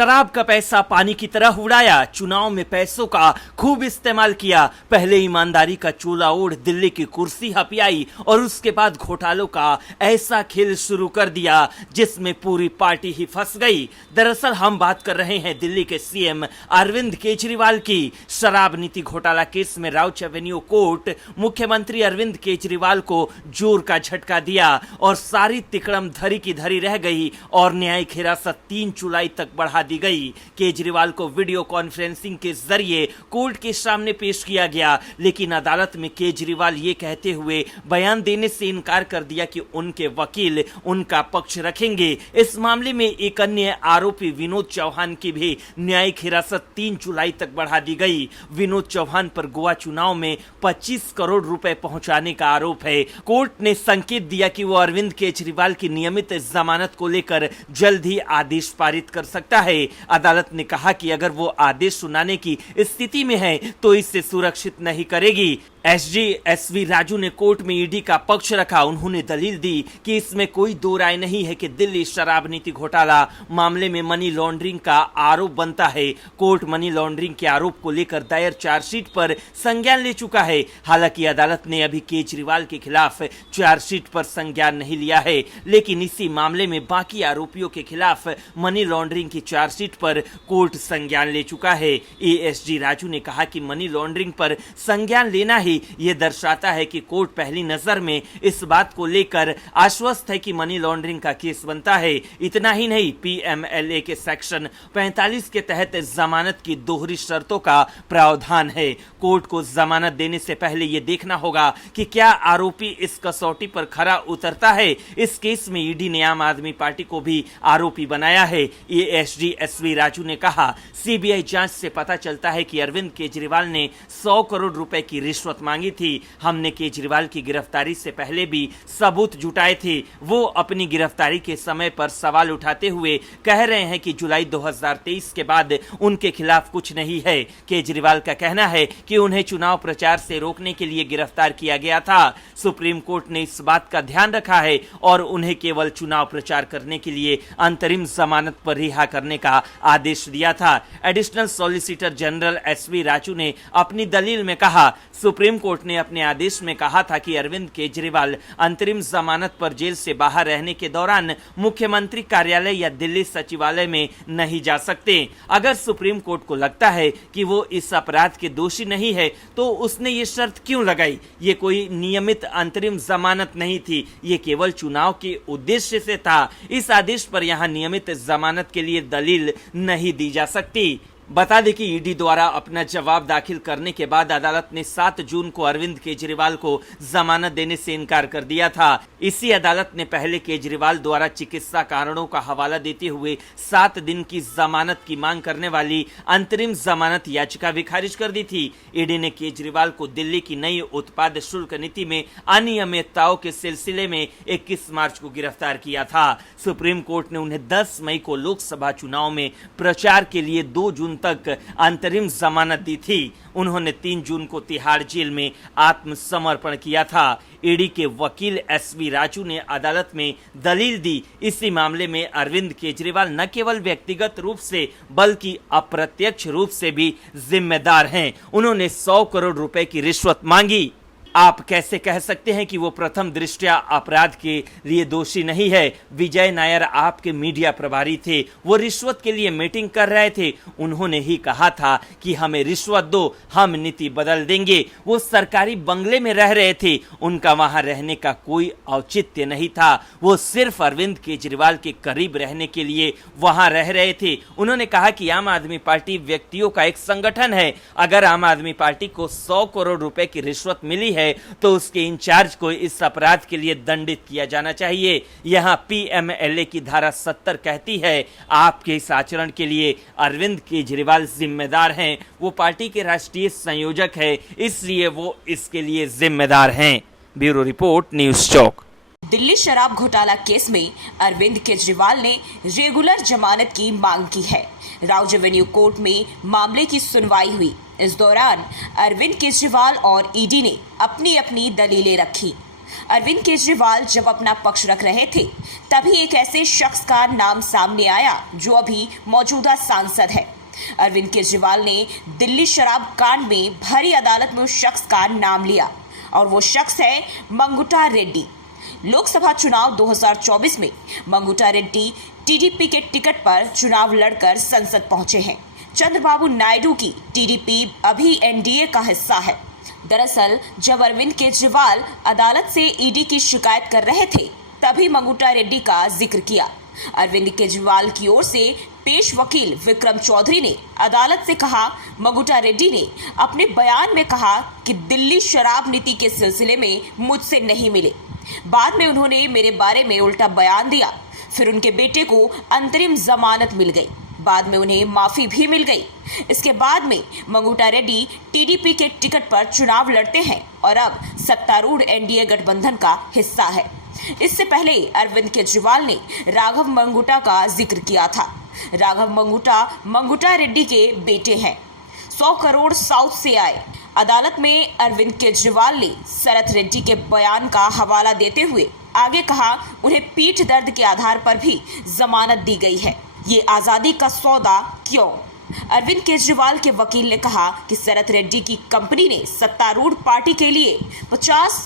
शराब का पैसा पानी की तरह उड़ाया, चुनाव में पैसों का खूब इस्तेमाल किया। पहले ईमानदारी का चोला ओढ़ दिल्ली की कुर्सी हथियाई और उसके बाद घोटालों का ऐसा खेल शुरू कर दिया जिसमें पूरी पार्टी ही फंस गई। दरअसल हम बात कर रहे हैं दिल्ली के सीएम अरविंद केजरीवाल की। शराब नीति घोटाला केस में राउच एवेन्यू कोर्ट मुख्यमंत्री अरविंद केजरीवाल को जोर का झटका दिया और सारी तिकड़म धरी की धरी रह गई और न्यायिक हिरासत 3 जुलाई तक बढ़ा दी गई। केजरीवाल को वीडियो कॉन्फ्रेंसिंग के जरिए कोर्ट के सामने पेश किया गया, लेकिन अदालत में केजरीवाल ये कहते हुए बयान देने से इनकार कर दिया कि उनके वकील उनका पक्ष रखेंगे। इस मामले में एक अन्य आरोपी विनोद चौहान की भी न्यायिक हिरासत 3 जुलाई तक बढ़ा दी गई। विनोद चौहान पर गोवा चुनाव में 25 करोड़ रुपए पहुंचाने का आरोप है। कोर्ट ने संकेत दिया कि वो अरविंद केजरीवाल की नियमित जमानत को लेकर जल्द ही आदेश पारित कर सकता है। अदालत ने कहा कि अगर वो आदेश सुनाने की स्थिति में है तो इसे सुरक्षित नहीं करेगी। एसजी एसवी राजू ने कोर्ट में ईडी का पक्ष रखा। उन्होंने दलील दी कि इसमें कोई दो राय नहीं है कि दिल्ली शराब नीति घोटाला मामले में मनी लॉन्ड्रिंग का आरोप बनता है। कोर्ट मनी लॉन्ड्रिंग के आरोप को लेकर दायर चार्जशीट पर संज्ञान ले चुका है। हालांकि अदालत ने अभी केजरीवाल के खिलाफ चार्जशीट पर संज्ञान नहीं लिया है, लेकिन इसी मामले में बाकी आरोपियों के खिलाफ मनी लॉन्ड्रिंग की चार्जशीट पर कोर्ट संज्ञान ले चुका है। एएसजी राजू ने कहा कि मनी लॉन्ड्रिंग पर संज्ञान लेना ही ये दर्शाता है कि कोर्ट पहली नजर में इस बात को लेकर आश्वस्त है कि मनी लॉन्ड्रिंग का केस बनता है। इतना ही नहीं, पीएमएलए के सेक्शन 45 के तहत जमानत की दोहरी शर्तों का प्रावधान है। कोर्ट को जमानत देने से पहले यह देखना होगा कि क्या आरोपी इस कसौटी पर खरा उतरता है। इस केस में ईडी ने आम आदमी पार्टी को भी आरोपी बनाया है। एएसजी एसवी राजू ने कहा, सीबीआई जांच से पता चलता है कि अरविंद केजरीवाल ने 100 करोड़ रुपए की रिश्वत मांगी थी। हमने केजरीवाल की गिरफ्तारी से पहले भी सबूत जुटाए थे। वो अपनी गिरफ्तारी के समय पर सवाल उठाते हुए कह रहे हैं कि जुलाई 2023 के बाद उनके खिलाफ कुछ नहीं है। केजरीवाल का कहना है कि उन्हें चुनाव प्रचार से रोकने के लिए गिरफ्तार किया गया था। सुप्रीम कोर्ट ने इस बात का ध्यान रखा है और उन्हें केवल चुनाव प्रचार करने के लिए अंतरिम जमानत पर रिहा करने का आदेश दिया था। Additional solicitor general SV Raju ने अपनी दलील में कहा, सुप्रीम कोर्ट ने अपने आदेश में कहा था कि अरविंद केजरीवाल अंतरिम जमानत पर जेल से बाहर रहने के दौरान मुख्यमंत्री कार्यालय या दिल्ली सचिवालय में नहीं जा सकते। अगर सुप्रीम कोर्ट को लगता है कि वो इस अपराध के दोषी नहीं है तो उसने ये शर्त क्यों लगाई। ये कोई नियमित अंतरिम जमानत नहीं थी, ये केवल चुनाव के उद्देश्य से था। इस आदेश पर यहाँ नियमित जमानत के लिए दलील नहीं दी जा सकती। बता दें कि ईडी द्वारा अपना जवाब दाखिल करने के बाद अदालत ने 7 जून को अरविंद केजरीवाल को जमानत देने से इनकार कर दिया था। इसी अदालत ने पहले केजरीवाल द्वारा चिकित्सा कारणों का हवाला देते हुए 7 दिन की जमानत की मांग करने वाली अंतरिम जमानत याचिका भी खारिज कर दी थी। ईडी ने केजरीवाल को दिल्ली की नई उत्पाद शुल्क नीति में अनियमितताओं के सिलसिले में 21 मार्च को गिरफ्तार किया था। सुप्रीम कोर्ट ने उन्हें 10 मई को लोकसभा चुनाव में प्रचार के लिए 2 जून तक अंतरिम जमानत दी थी। उन्होंने 3 जून को तिहाड़ जेल में आत्मसमर्पण किया था। ईडी के वकील एसवी राजू ने अदालत में दलील दी, इसी मामले में अरविंद केजरीवाल न केवल व्यक्तिगत रूप से बल्कि अप्रत्यक्ष रूप से भी जिम्मेदार हैं। उन्होंने 100 करोड़ रुपए की रिश्वत मांगी। आप कैसे कह सकते हैं कि वो प्रथम दृष्टया अपराध के लिए दोषी नहीं है। विजय नायर आपके मीडिया प्रभारी थे, वो रिश्वत के लिए मीटिंग कर रहे थे। उन्होंने ही कहा था कि हमें रिश्वत दो, हम नीति बदल देंगे। वो सरकारी बंगले में रह रहे थे, उनका वहां रहने का कोई औचित्य नहीं था। वो सिर्फ अरविंद केजरीवाल के करीब रहने के लिए वहां रह रहे थे। उन्होंने कहा कि आम आदमी पार्टी व्यक्तियों का एक संगठन है। अगर आम आदमी पार्टी को 100 करोड़ रुपए की रिश्वत मिली है तो उसके इंचार्ज को इस अपराध के लिए दंडित किया जाना चाहिए। यहां पीएमएलए की धारा 70 कहती है आपके इस आचरण के लिए अरविंद केजरीवाल जिम्मेदार हैं। वो पार्टी के राष्ट्रीय संयोजक है, इसलिए वो इसके लिए जिम्मेदार हैं। ब्यूरो रिपोर्ट, न्यूज़ चौक। दिल्ली शराब घोटाला केस में अरविंद केजरीवाल ने रेगुलर जमानत की मांग की है। राउज एवेन्यू कोर्ट में मामले की सुनवाई हुई। इस दौरान अरविंद केजरीवाल और ईडी ने अपनी अपनी दलीलें रखी। अरविंद केजरीवाल जब अपना पक्ष रख रहे थे तभी एक ऐसे शख्स का नाम सामने आया जो अभी मौजूदा सांसद है। अरविंद केजरीवाल ने दिल्ली शराब कांड में भरी अदालत में उस शख्स का नाम लिया और वो शख्स है मंगुटा रेड्डी। लोकसभा चुनाव 2024 में मंगुटा रेड्डी टीडीपी के टिकट पर चुनाव लड़कर संसद पहुंचे हैं। चंद्रबाबू नायडू की टीडीपी अभी एनडीए का हिस्सा है। दरअसल जब अरविंद केजरीवाल अदालत से ईडी की शिकायत कर रहे थे तभी मंगुटा रेड्डी का जिक्र किया। अरविंद केजरीवाल की ओर से पेश वकील विक्रम चौधरी ने अदालत से कहा, मंगुटा रेड्डी ने अपने बयान में कहा कि दिल्ली शराब नीति के सिलसिले में मुझसे नहीं मिले। बाद में उन्होंने मेरे बारे में उल्टा बयान दिया। फिर उनके बेटे को अंतरिम जमानत मिल गई, बाद में उन्हें माफी भी मिल गई। इसके बाद में मंगुटा रेड्डी टीडीपी के टिकट पर चुनाव लड़ते हैं और अब सत्तारूढ़ एनडीए गठबंधन का हिस्सा है। इससे पहले अरविंद केजरीवाल ने राघव मंगुटा का जिक्र किया था। राघव मंगुटा रेड्डी के बेटे हैं। 100 करोड़ साउथ से आए। अदालत में अरविंद केजरीवाल ने शरत रेड्डी के बयान का हवाला देते हुए आगे कहा, उन्हें पीठ दर्द के आधार पर भी जमानत दी गई है। ये आजादी का सौदा क्यों? अरविंद केजरीवाल के वकील ने कहा कि शरत रेड्डी की कंपनी ने सत्तारूढ़ पार्टी के लिए 50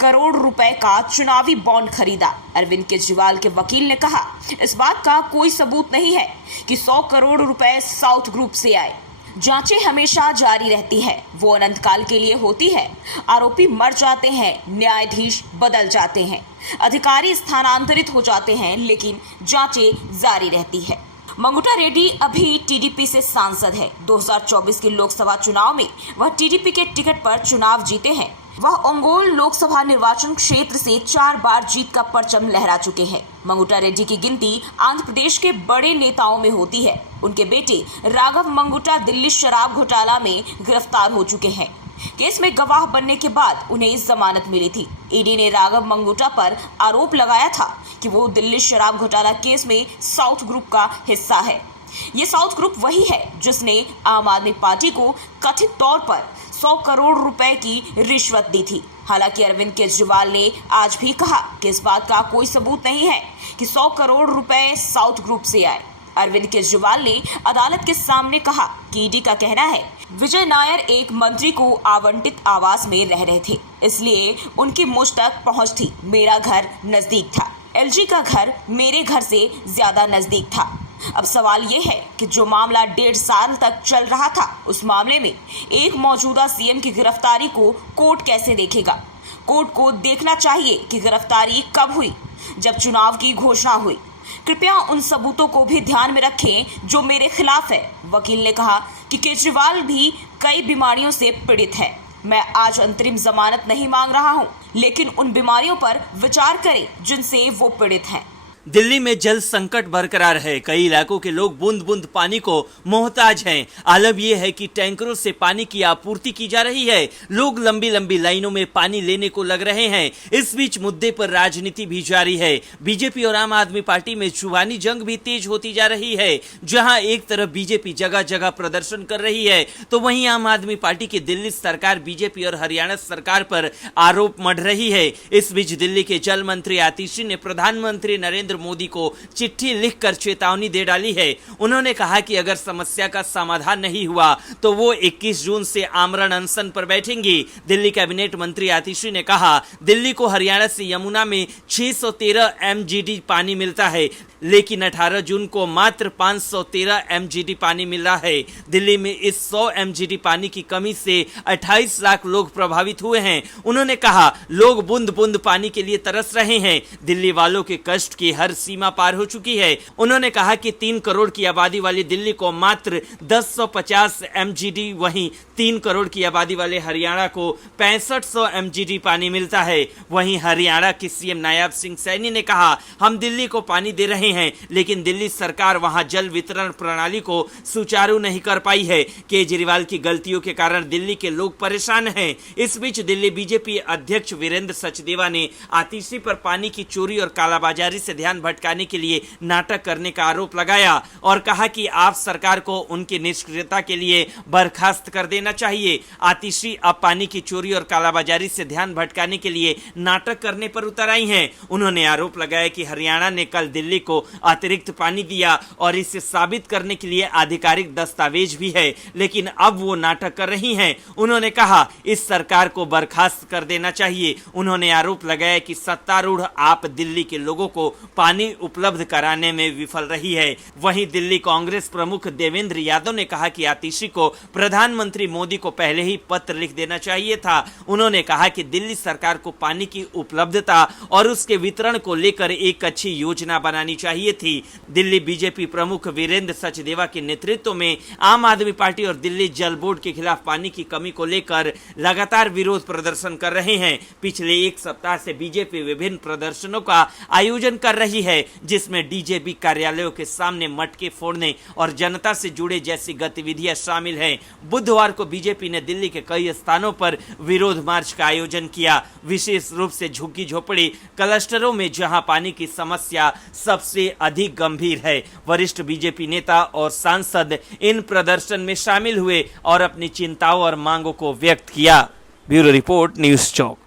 करोड़ रुपए का चुनावी बॉन्ड खरीदा। अरविंद केजरीवाल के वकील ने कहा, इस बात का कोई सबूत नहीं है कि 100 करोड़ रुपए साउथ ग्रुप से आए। जांचें हमेशा जारी रहती है, वो अनंत काल के लिए होती है। आरोपी मर जाते हैं, न्यायाधीश बदल जाते हैं, अधिकारी स्थानांतरित हो जाते हैं, लेकिन जांचें जारी रहती है। मंगुटा रेड्डी अभी टीडीपी से सांसद है। 2024 के लोकसभा चुनाव में वह टीडीपी के टिकट पर चुनाव जीते हैं। वह ओंगोल लोकसभा निर्वाचन क्षेत्र से 4 बार जीत का परचम लहरा चुके हैं। मंगुटा रेड्डी की गिनती आंध्र प्रदेश के बड़े नेताओं में होती है। उनके बेटे राघव मंगुटा दिल्ली शराब घोटाला में गिरफ्तार हो चुके हैं। केस में गवाह बनने के बाद उन्हें जमानत मिली थी। ईडी ने राघव मंगुटा पर आरोप लगाया था कि वो दिल्ली शराब घोटाला केस में साउथ ग्रुप का हिस्सा है। ये साउथ ग्रुप वही है जिसने आम आदमी पार्टी को कथित तौर पर 100 करोड़ रुपए की रिश्वत दी थी। हालांकि अरविंद केजरीवाल ने आज भी कहा कि इस बात का कोई सबूत नहीं है कि 100 करोड़ रुपए साउथ ग्रुप से आए। अरविंद केजरीवाल ने अदालत के सामने कहा कि ईडी का कहना है विजय नायर एक मंत्री को आवंटित आवास में रह रहे थे, इसलिए उनकी मुझ तक पहुंच थी। मेरा घर नजदीक था, एलजी का घर मेरे घर से ज्यादा नजदीक था। अब सवाल ये है कि जो मामला 1.5 साल तक चल रहा था, उस मामले में एक मौजूदा सीएम की गिरफ्तारी को कोर्ट कैसे देखेगा? कोर्ट को देखना चाहिए कि गिरफ्तारी कब हुई, जब चुनाव की घोषणा हुई। कृपया उन सबूतों को भी ध्यान में रखें जो मेरे खिलाफ है। वकील ने कहा कि केजरीवाल भी कई बीमारियों से पीड़ित है। मैं आज अंतरिम जमानत नहीं मांग रहा हूं, लेकिन उन बीमारियों पर विचार करें जिनसे वो पीड़ित हैं। दिल्ली में जल संकट बरकरार है। कई इलाकों के लोग बूंद बूंद पानी को मोहताज हैं। आलम यह है कि टैंकरों से पानी की आपूर्ति की जा रही है। लोग लंबी लंबी लाइनों में पानी लेने को लग रहे हैं। इस बीच मुद्दे पर राजनीति भी जारी है। बीजेपी और आम आदमी पार्टी में जुबानी जंग भी तेज होती जा रही है। जहां एक तरफ बीजेपी जगह जगह प्रदर्शन कर रही है, तो वहीं आम आदमी पार्टी की दिल्ली सरकार बीजेपी और हरियाणा सरकार पर आरोप मढ़ रही है। इस बीच दिल्ली के जल मंत्री आतिशी ने प्रधानमंत्री नरेंद्र मोदी को चिट्ठी लिखकर चेतावनी दे डाली है। उन्होंने कहा कि अगर समस्या का समाधान नहीं हुआ तो वो 21 जून से आमरण अनशन पर बैठेंगी। दिल्ली कैबिनेट मंत्री आतिशी ने कहा, दिल्ली को हरियाणा से यमुना में 613 MGD पानी मिलता है, लेकिन 18 जून को मात्र 513 MGD पानी मिल रहा है। दिल्ली में इस 100 MGD पानी की कमी से 28 लाख लोग प्रभावित हुए हैं। उन्होंने कहा, लोग बूंद बूंद पानी के लिए तरस रहे हैं। दिल्ली वालों के कष्ट की हर सीमा पार हो चुकी है। उन्होंने कहा कि 3 करोड़ की आबादी वाली दिल्ली को मात्र 1050 MGD, वहीं 3 करोड़ की आबादी वाले हरियाणा को 6500 MGD पानी मिलता है। वहीं हरियाणा के सीएम नायब सिंह सैनी ने कहा, हम दिल्ली को पानी दे रहे रहे हैं, लेकिन दिल्ली सरकार वहां जल वितरण प्रणाली को सुचारू नहीं कर पाई है। केजरीवाल की गलतियों के कारण दिल्ली के लोग परेशान हैं। इस बीच दिल्ली बीजेपी अध्यक्ष वीरेंद्र सचदेवा ने आतिशी पर पानी की चोरी और कालाबाजारी से ध्यान भटकाने के लिए नाटक करने का आरोप लगाया और कहा कि आप सरकार को उनकी निष्क्रियता के लिए बर्खास्त कर देना चाहिए। आतिशी अब पानी की चोरी और कालाबाजारी से ध्यान भटकाने के लिए नाटक करने पर उतर आई हैं। उन्होंने आरोप लगाया कि हरियाणा ने कल दिल्ली को अतिरिक्त पानी दिया और इसे साबित करने के लिए आधिकारिक दस्तावेज भी है, लेकिन अब वो नाटक कर रही हैं। उन्होंने कहा इस सरकार को बर्खास्त कर देना चाहिए। उन्होंने आरोप लगाया कि सत्तारूढ़ आप दिल्ली के लोगों को पानी उपलब्ध कराने में विफल रही है। वहीं दिल्ली कांग्रेस प्रमुख देवेंद्र यादव ने कहा कि आतिशी को प्रधानमंत्री मोदी को पहले ही पत्र लिख देना चाहिए था। उन्होंने कहा कि दिल्ली सरकार को पानी की उपलब्धता और उसके वितरण को लेकर एक अच्छी योजना बनानी चाहिए थी। दिल्ली बीजेपी प्रमुख वीरेंद्र सचदेवा के नेतृत्व में आम आदमी पार्टी और दिल्ली जल बोर्ड के खिलाफ पानी की कमी को लेकर लगातार विरोध प्रदर्शन कर रहे हैं। पिछले एक सप्ताह से बीजेपी विभिन्न प्रदर्शनों का आयोजन कर रही है, जिसमें डीजेपी कार्यालयों के सामने मटके फोड़ने और जनता से जुड़े जैसी गतिविधियां शामिल हैं। बुधवार को बीजेपी ने दिल्ली के कई स्थानों पर विरोध मार्च का आयोजन किया, विशेष रूप से झुग्गी झोपड़ी क्लस्टरों में जहां पानी की समस्या सबसे अधिक गंभीर है। वरिष्ठ बीजेपी नेता और सांसद इन प्रदर्शन में शामिल हुए और अपनी चिंताओं और मांगों को व्यक्त किया। ब्यूरो रिपोर्ट, न्यूज़ चौक।